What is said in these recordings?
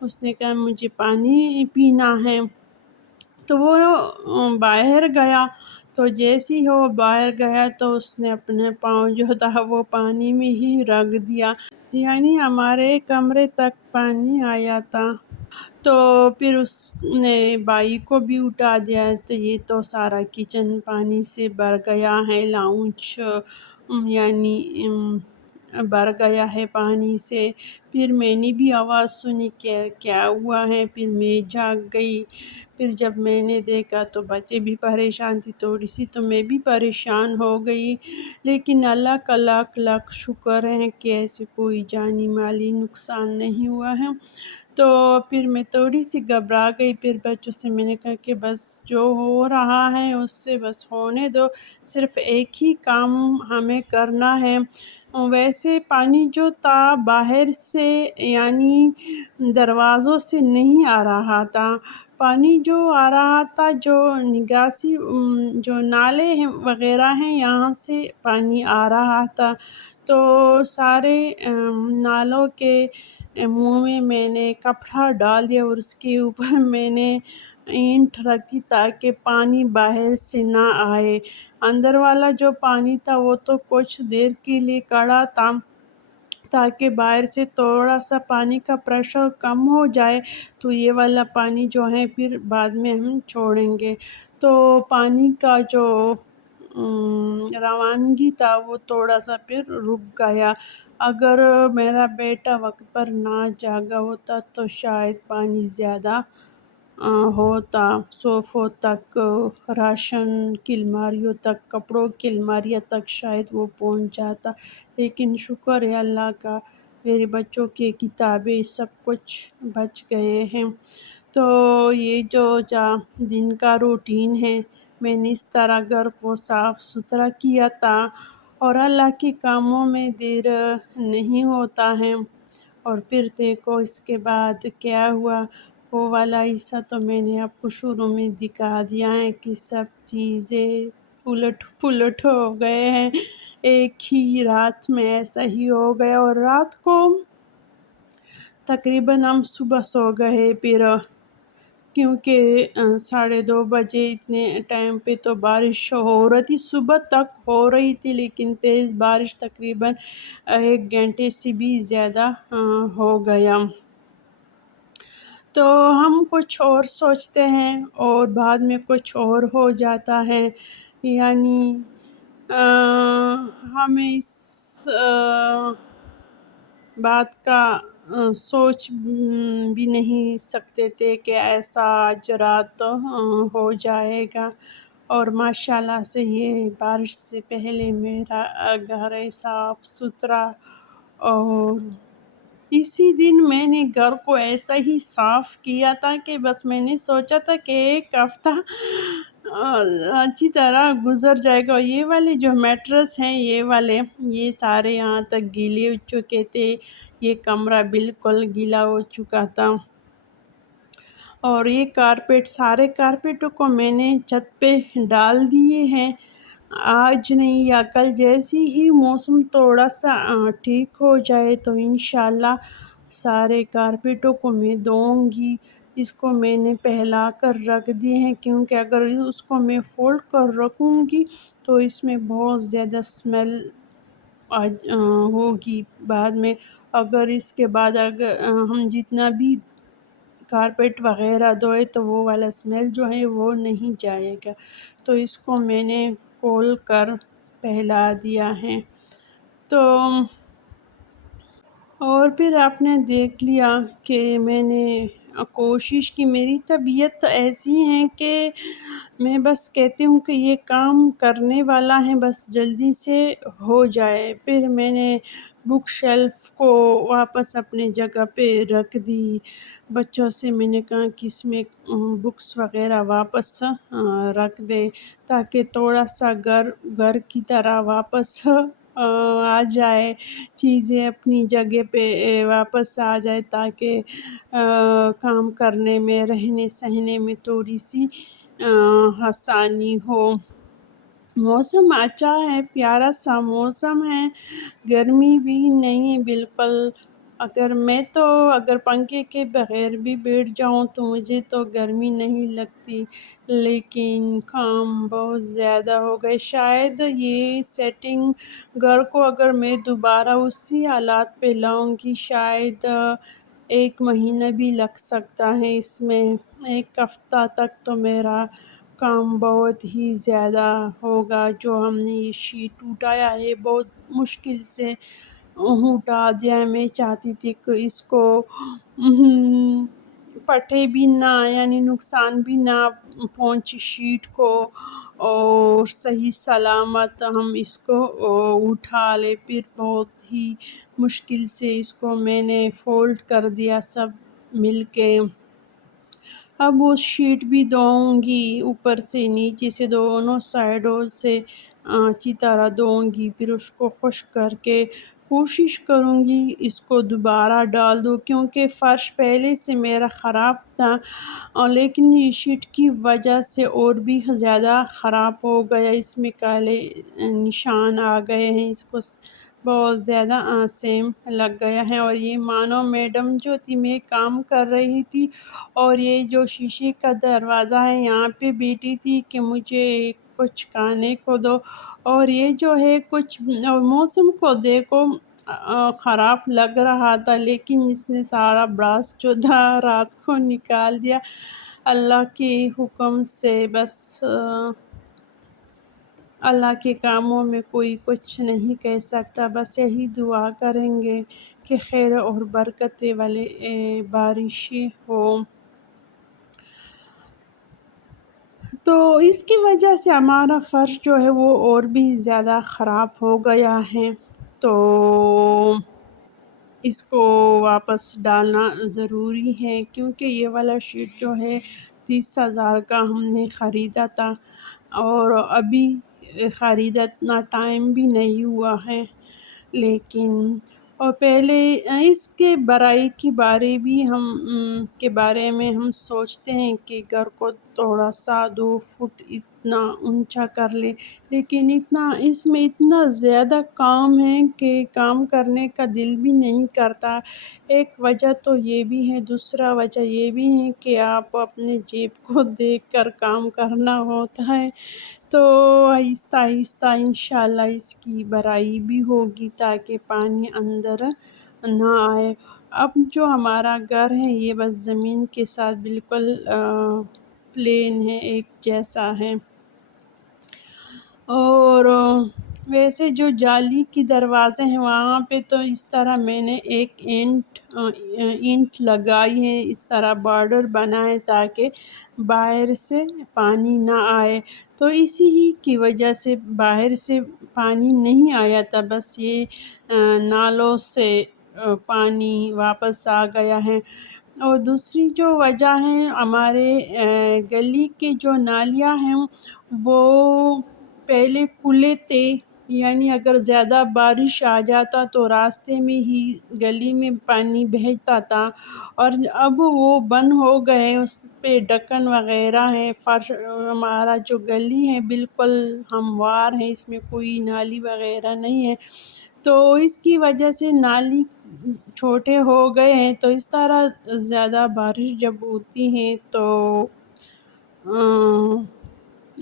اس نے کہا مجھے پانی پینا ہے، تو وہ باہر گیا۔ تو جیسے ہی وہ باہر گیا تو اس نے اپنے پاؤں جو تھا وہ پانی میں ہی رکھ دیا، یعنی ہمارے کمرے تک پانی آیا تھا۔ تو پھر اس نے بھائی کو بھی اٹھا دیا، تو یہ تو سارا کچن پانی سے بھر گیا ہے، لاؤنج یعنی بھر گیا ہے پانی سے۔ پھر میں نے بھی آواز سنی کہ کیا ہوا ہے، پھر میں جاگ گئی۔ پھر جب میں نے دیکھا تو بچے بھی پریشان تھی تھوڑی سی، تو میں بھی پریشان ہو گئی، لیکن اللہ کا لاکھ لاکھ شکر ہے کہ ایسے کوئی جانی مالی نقصان نہیں ہوا ہے۔ تو پھر میں تھوڑی سی گھبرا گئی، پھر بچوں سے میں نے کہا کہ بس جو ہو رہا ہے اس سے بس ہونے دو، صرف ایک ہی کام ہمیں کرنا ہے۔ ویسے پانی جو تھا باہر سے یعنی دروازوں سے نہیں آ رہا تھا، پانی جو آ رہا تھا جو نکاسی جو نالے ہیں وغیرہ ہیں یہاں سے پانی آ رہا تھا۔ تو سارے نالوں کے منہ میں نے کپڑا ڈال دیا اور اس کے اوپر میں نے اینٹ رکھ دی تاکہ پانی باہر سے نہ آئے۔ اندر والا جو پانی تھا وہ تو کچھ دیر کے لیے کڑا تھا تاکہ باہر سے تھوڑا سا پانی کا پریشر کم ہو جائے، تو یہ والا پانی جو ہے پھر بعد میں ہم چھوڑیں گے۔ تو پانی کا جو روانگی تھا وہ تھوڑا سا پھر رک گیا۔ اگر میرا بیٹا وقت پر نہ جاگا ہوتا تو شاید پانی زیادہ ہوتا، صوفوں تک، راشن کی الماریوں تک، کپڑوں کی الماریوں تک شاید وہ پہنچ جاتا، لیکن شکر ہے اللہ کا میرے بچوں کی کتابیں سب کچھ بچ گئے ہیں۔ تو یہ جو دن کا روٹین ہے، میں نے اس طرح گھر کو صاف ستھرا کیا تھا، اور اللہ کے کاموں میں دیر نہیں ہوتا ہے۔ اور پھر دیکھو اس کے بعد کیا ہوا، وہ والا حصہ تو میں نے آپ کو شروع میں دکھا دیا ہے کہ سب چیزیں الٹ پلٹ ہو گئے ہیں، ایک ہی رات میں ایسا ہی ہو گیا۔ اور رات کو تقریباً ہم صبح سو گئے، پھر کیونکہ 2:30 بجے اتنے ٹائم پہ تو بارش ہو رہی تھی، صبح تک ہو رہی تھی، لیکن تیز بارش تقریباً 1 گھنٹے سے بھی زیادہ ہو گیا۔ تو ہم کچھ اور سوچتے ہیں اور بعد میں کچھ اور ہو جاتا ہے، یعنی ہمیں اس بات کا سوچ بھی نہیں سکتے تھے کہ ایسا آج رات ہو جائے گا۔ اور ماشاءاللہ سے یہ بارش سے پہلے میرا گھر صاف ستھرا، اور اسی دن میں نے گھر کو ایسا ہی صاف کیا تھا کہ بس میں نے سوچا تھا کہ 1 ہفتہ اچھی طرح گزر جائے گا۔ یہ والے جو میٹرس ہیں یہ سارے یہاں تک گیلے ہو چکے تھے، یہ کمرہ بالکل گیلا ہو چکا تھا، اور یہ سارے کارپیٹوں کو میں نے چھت پہ ڈال دیے ہیں۔ آج نہیں یا کل جیسے ہی موسم تھوڑا سا ٹھیک ہو جائے تو انشاءاللہ سارے کارپیٹوں کو میں دھوؤں گی۔ اس کو میں نے پھیلا کر رکھ دیے ہیں، کیونکہ اگر اس کو میں فولڈ کر رکھوں گی تو اس میں بہت زیادہ اسمیل ہوگی بعد میں۔ اگر اس کے بعد اگر ہم جتنا بھی کارپیٹ وغیرہ دھوئے تو وہ والا اسمیل جو ہے وہ نہیں جائے گا، تو اس کو میں نے کھول کر پھیلا دیا ہے۔ تو اور پھر آپ نے دیکھ لیا کہ میں نے کوشش کی، میری طبیعت ایسی ہے کہ میں بس کہتی ہوں کہ یہ کام کرنے والا ہے، بس جلدی سے ہو جائے۔ پھر میں نے بک شیلف کو واپس اپنے جگہ پہ رکھ دی، بچوں سے میں نے کہا کہ اس میں بکس وغیرہ واپس رکھ دے تاکہ تھوڑا سا گھر کی طرح واپس آ جائے، چیزیں اپنی جگہ پہ واپس آ جائے، تاکہ کام کرنے میں، رہنے سہنے میں تھوڑی سی آسانی ہو۔ موسم اچھا ہے، پیارا سا موسم ہے، گرمی بھی نہیں ہے بالکل، اگر پنکھے کے بغیر بھی بیٹھ جاؤں تو مجھے تو گرمی نہیں لگتی، لیکن کام بہت زیادہ ہو گئے۔ شاید یہ سیٹنگ گھر کو اگر میں دوبارہ اسی حالات پہ لاؤں گی، شاید 1 مہینہ بھی لگ سکتا ہے اس میں۔ 1 ہفتہ تک تو میرا کام بہت ہی زیادہ ہوگا۔ جو ہم نے یہ شیٹ اٹھایا ہے بہت مشکل سے اٹھا دیا ہے۔ میں چاہتی تھی کہ اس کو پھٹے بھی نہ، یعنی نقصان بھی نہ پہنچے شیٹ کو، اور صحیح سلامت ہم اس کو اٹھا لے۔ پھر بہت ہی مشکل سے اس کو میں نے فولڈ کر دیا سب مل کے۔ اب وہ شیٹ بھی دھوؤں گی، اوپر سے نیچے سے دونوں سائڈوں سے اچھی طرح دھوؤں گی، پھر اس کو خشک کر کے کوشش کروں گی اس کو دوبارہ ڈال دوں، کیونکہ فرش پہلے سے میرا خراب تھا، لیکن یہ شیٹ کی وجہ سے اور بھی زیادہ خراب ہو گیا۔ اس میں کالے نشان آ گئے ہیں، اس کو بہت زیادہ سیم لگ گیا ہے۔ اور یہ مانو میڈم جو تھی، میں کام کر رہی تھی اور یہ جو شیشے کا دروازہ ہے یہاں پہ بیٹھی تھی کہ مجھے کچھ کھانے کو دو، اور یہ جو ہے کچھ موسم کو دیکھو خراب لگ رہا تھا، لیکن اس نے سارا براس جو تھا رات کو نکال دیا اللہ کے حکم سے۔ بس اللہ کے کاموں میں کوئی کچھ نہیں کہہ سکتا، بس یہی دعا کریں گے کہ خیر اور برکت والے بارشیں ہوں۔ تو اس کی وجہ سے ہمارا فرش جو ہے وہ اور بھی زیادہ خراب ہو گیا ہے، تو اس کو واپس ڈالنا ضروری ہے، کیونکہ یہ والا شیٹ جو ہے 30,000 کا ہم نے خریدا تھا، اور ابھی خریدا اتنا ٹائم بھی نہیں ہوا ہے، لیکن اور پہلے اس کے برائی کے بارے میں ہم سوچتے ہیں کہ گھر کو تھوڑا سا 2 فٹ اتنا اونچا کر لے، لیکن اس میں اتنا زیادہ کام ہے کہ کام کرنے کا دل بھی نہیں کرتا۔ ایک وجہ تو یہ بھی ہے، دوسرا وجہ یہ بھی ہے کہ آپ اپنے جیب کو دیکھ کر کام کرنا ہوتا ہے، تو آہستہ آہستہ انشاءاللہ اس کی بھرائی بھی ہوگی تاکہ پانی اندر نہ آئے۔ اب جو ہمارا گھر ہے یہ بس زمین کے ساتھ بالکل پلین ہے، ایک جیسا ہے، اور ویسے جو جالی کی دروازے ہیں وہاں پہ تو اس طرح میں نے ایک اینٹ لگائی ہے، اس طرح بارڈر بنائے تاکہ باہر سے پانی نہ آئے، تو اسی ہی کی وجہ سے باہر سے پانی نہیں آیا تھا، بس یہ نالوں سے پانی واپس آ گیا ہے۔ اور دوسری جو وجہ ہے، ہمارے گلی کے جو نالیاں ہیں وہ پہلے کھلے تھے، یعنی اگر زیادہ بارش آ جاتا تو راستے میں ہی گلی میں پانی بہتا تھا، اور اب وہ بند ہو گئے، اس پہ ڈھکن وغیرہ ہے۔ ہمارا جو گلی ہے بالکل ہموار ہے، اس میں کوئی نالی وغیرہ نہیں ہے، تو اس کی وجہ سے نالی چھوٹے ہو گئے ہیں، تو اس طرح زیادہ بارش جب ہوتی ہے تو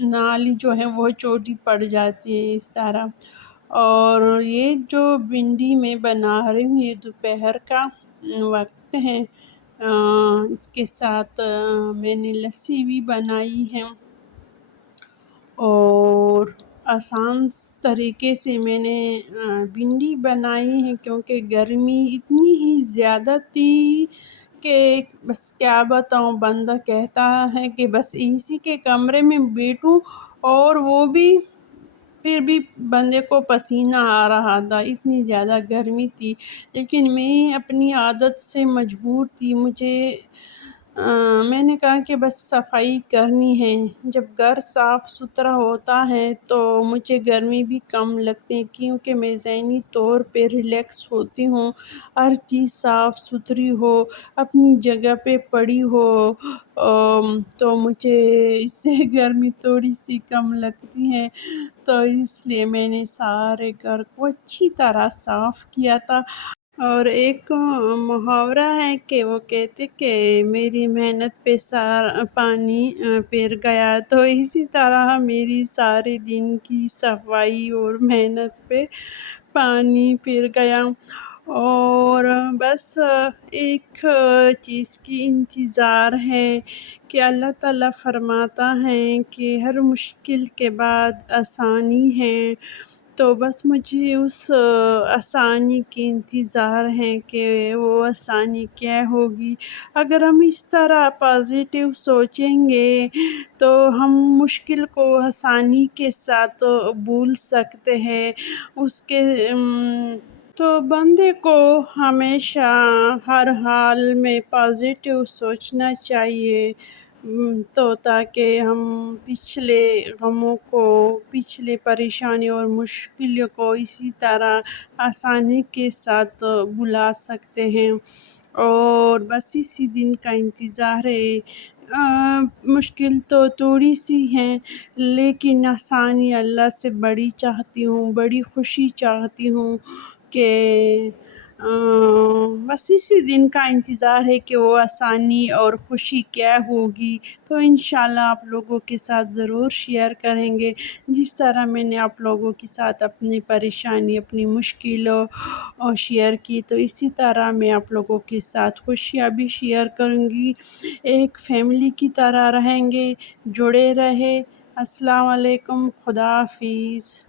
نالی جو ہے وہ چھوٹی پڑ جاتی ہے اس طرح۔ اور یہ جو بھنڈی میں بنا رہی ہوں یہ دوپہر کا وقت ہے، اس کے ساتھ میں نے لسی بھی بنائی ہے، اور آسان طریقے سے میں نے بھنڈی بنائی ہے، کیونکہ گرمی اتنی ہی زیادہ تھی کہ بس کیا بتاؤں، بندہ کہتا ہے کہ بس اسی کے کمرے میں بیٹھوں، اور وہ بھی پھر بھی بندے کو پسینہ آ رہا تھا، اتنی زیادہ گرمی تھی، لیکن میں اپنی عادت سے مجبور تھی۔ میں نے کہا کہ بس صفائی کرنی ہے، جب گھر صاف ستھرا ہوتا ہے تو مجھے گرمی بھی کم لگتی ہے، کیونکہ میں ذہنی طور پہ ریلیکس ہوتی ہوں، ہر چیز صاف ستھری ہو، اپنی جگہ پہ پڑی ہو، تو مجھے اس سے گرمی تھوڑی سی کم لگتی ہے، تو اس لیے میں نے سارے گھر کو اچھی طرح صاف کیا تھا۔ اور ایک محاورہ ہے کہ وہ کہتے کہ میری محنت پہ پانی پھر گیا، تو اسی طرح میری سارے دن کی صفائی اور محنت پہ پانی پھر گیا، اور بس ایک چیز کی انتظار ہے کہ اللہ تعالیٰ فرماتا ہے کہ ہر مشکل کے بعد آسانی ہے، تو بس مجھے اس آسانی کی انتظار ہے کہ وہ آسانی کیا ہوگی۔ اگر ہم اس طرح پازیٹیو سوچیں گے تو ہم مشکل کو آسانی کے ساتھ بھول سکتے ہیں۔ اس کے تو بندے کو ہمیشہ ہر حال میں پازیٹیو سوچنا چاہیے، تو تاکہ ہم پچھلے غموں کو، پچھلے پریشانی اور مشکلوں کو اسی طرح آسانی کے ساتھ بھلا سکتے ہیں، اور بس اسی دن کا انتظار ہے۔ مشکل تو تھوڑی سی ہے، لیکن آسانی اللہ سے بڑی چاہتی ہوں، بڑی خوشی چاہتی ہوں کہ بس اسی دن کا انتظار ہے کہ وہ آسانی اور خوشی کیا ہوگی، تو انشاءاللہ آپ لوگوں کے ساتھ ضرور شیئر کریں گے، جس طرح میں نے آپ لوگوں کے ساتھ اپنی پریشانی، اپنی مشکلوں شیئر کی، تو اسی طرح میں آپ لوگوں کے ساتھ خوشیاں بھی شیئر کروں گی۔ ایک فیملی کی طرح رہیں گے، جڑے رہے۔ السلام علیکم، خدا حافظ۔